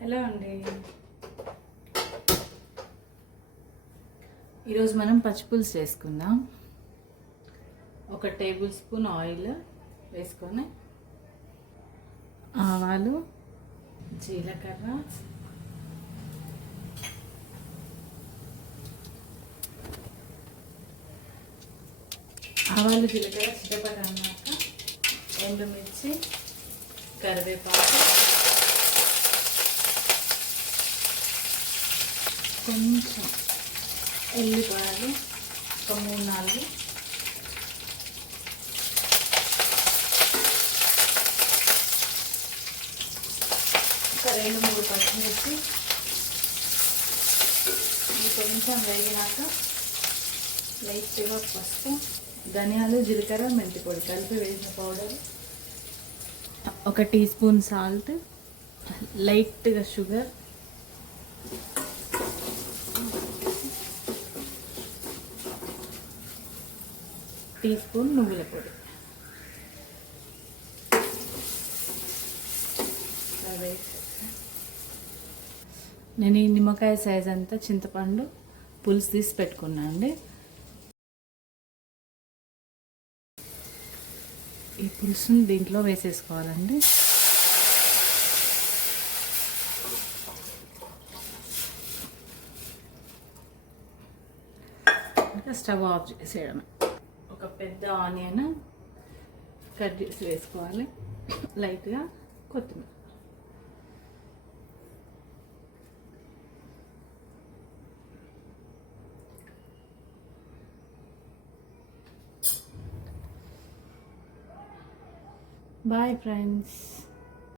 Hello అండి. ఈరోజు మనం పచ్చిపులుసు చేసుకుందాం. 1 టేబుల్ స్పూన్ ఆయిల్ వేసుకొని ఆవాలు, జీలకర్ర, చిటపట అన్నాక ఎండుమిర్చి, కరివేపాకు, కొంచెం ఎల్లిపాయలు, ఒక 3-4, ఒక 2-3 పచ్చిమిర్చి. ఇది కొంచెం వేగినాక లైట్గా పసుపు, ధనియాలు, జీలకర్ర, మెంతి పొడి కలిపి వేసిన పౌడర్, 1 టీ స్పూన్ సాల్ట్, లైట్గా షుగర్, టీ స్పూన్ నువ్వుల పొడి నేను ఈ నిమ్మకాయ సైజ్ అంతా చింతపండు పులుసు తీసి పెట్టుకున్నా అండి. ఈ పులుసుని దీంట్లో వేసేసుకోవాలండి. ఇంకా స్టవ్ ఆఫ్ చేసేయడమే. ఒక పెద్ద ఆనియన్ కట్ చేసి వేసుకోవాలి, లైట్గా కొత్తిమీర. Boy friends.